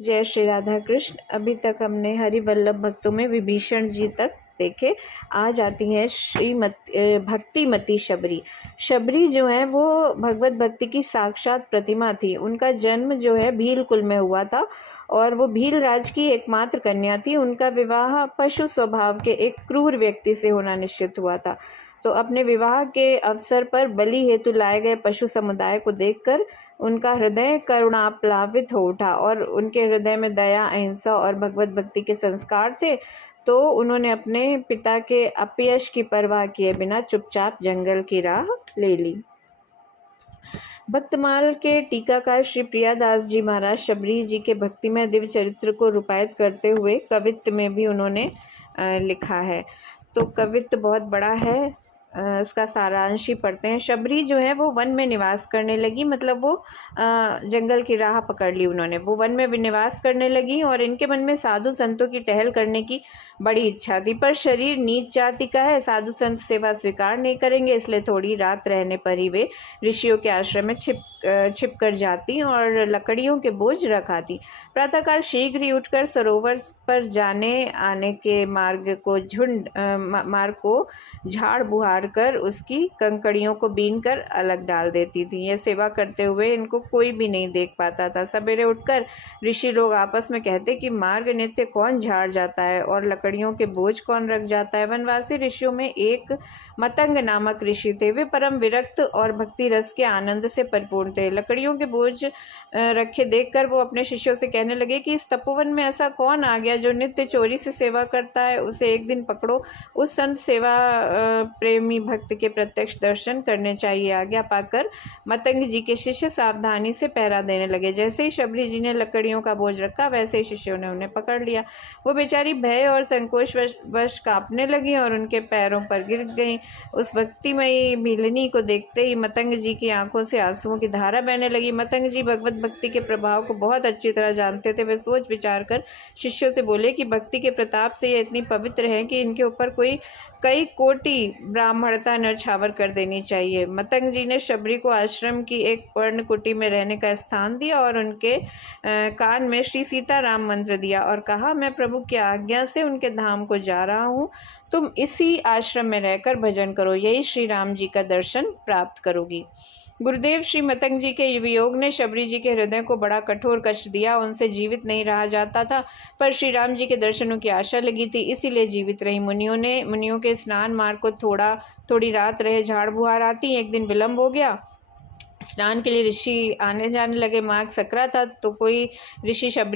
जय श्री राधा कृष्ण। अभी तक हमने हरिवल्लभ भक्तों में विभीषण जी तक देखे। आज आती हैं भक्तिमती शबरी। शबरी जो है वो भगवत भक्ति की साक्षात प्रतिमा थी। उनका जन्म जो है भील कुल में हुआ था और वो भील राज की एकमात्र कन्या थी। उनका विवाह पशु स्वभाव के एक क्रूर व्यक्ति से होना निश्चित हुआ था। तो अपने विवाह के अवसर पर बलि हेतु लाए गए पशु समुदाय को देखकर उनका हृदय करुणाप्लावित हो उठा और उनके हृदय में दया, अहिंसा और भगवत भक्ति के संस्कार थे। तो उन्होंने अपने पिता के अपयश की परवाह किए बिना चुपचाप जंगल की राह ले ली। भक्तमाल के टीकाकार श्री प्रियादास जी महाराज शबरी जी के भक्तिमय दिव्य चरित्र को रूपायित करते हुए कवित्त में भी उन्होंने लिखा है। तो कवित्त बहुत बड़ा है, इसका सारांश ही पढ़ते हैं। शबरी जो है वो वन में निवास करने लगी, मतलब वो जंगल की राह पकड़ ली उन्होंने। वो वन में भी निवास करने लगी और इनके मन में साधु संतों की टहल करने की बड़ी इच्छा थी, पर शरीर नीच जाति का है, साधु संत सेवा स्वीकार नहीं करेंगे, इसलिए थोड़ी रात रहने पर ही वे ऋषियों के आश्रम में छिप कर जाती और लकड़ियों के बोझ रखाती। प्रातःकाल शीघ्र ही उठकर सरोवर पर जाने आने के मार्ग को झाड़ बुहार कर उसकी कंकड़ियों को बीन कर अलग डाल देती थी। यह सेवा करते हुए इनको कोई भी नहीं देख पाता था। सवेरे उठकर ऋषि लोग आपस में कहते कि मार्ग नित्य कौन झाड़ जाता है और लकड़ियों के बोझ कौन रख जाता है। वनवासी ऋषियों में एक मतंग नामक ऋषि थे। वे परम विरक्त और भक्ति रस के आनंद से परिपूर्ण थे। लकड़ियों के बोझ रखे देखकर वो अपने शिष्यों से कहने लगे कि इस तपोवन में ऐसा कौन आ गया जो नित्य चोरी से सेवा करता है, उसे एक दिन पकड़ो। उस संत सेवा प्रेमी भक्त के प्रत्यक्ष दर्शन करने चाहिए। आज्ञा पाकर मतंग जी के शिष्य सावधानी से पहरा देने लगे। जैसे ही शबरी जी ने लकड़ियों का बोझ रखा वैसे ही शिष्यों ने उन्हें पकड़ लिया। वो बेचारी भय और संकोच वश कांपने लगी और उनके पैरों पर गिर गईं। उस भक्तिमयी भीलनी को देखते ही मतंग जी की आंखों से आंसुओं की धारा बहने लगी। मतंग जी भगवत भक्ति के प्रभाव को बहुत अच्छी तरह जानते थे। वे सोच विचार कर शिष्यों से बोले कि भक्ति के प्रताप से ये इतनी पवित्र हैं कि इनके ऊपर कई कोटि ब्राह्मणता न्यौछावर कर देनी चाहिए। मतंग जी ने शबरी को आश्रम की एक पर्णकुटी में रहने का स्थान दिया और उनके कान में श्री सीताराम मंत्र दिया और कहा, मैं प्रभु की आज्ञा से उनके धाम को जा रहा हूँ, तुम इसी आश्रम में रहकर भजन करो, यही श्री राम जी का दर्शन प्राप्त करोगी। गुरुदेव श्री मतंग जी के वियोग ने शबरी जी के हृदय को बड़ा कठोर कष्ट दिया। उनसे जीवित नहीं रहा जाता था, पर श्री राम जी के दर्शनों की आशा लगी थी, इसीलिए जीवित रही। मुनियों के स्नान मार्ग को थोड़ी रात रहे झाड़ बुहार आती। एक दिन विलंब हो गया। स्नान के लिए ऋषि आने जाने लगे। मार्ग सकरा था तो कोई ऋषि शबरी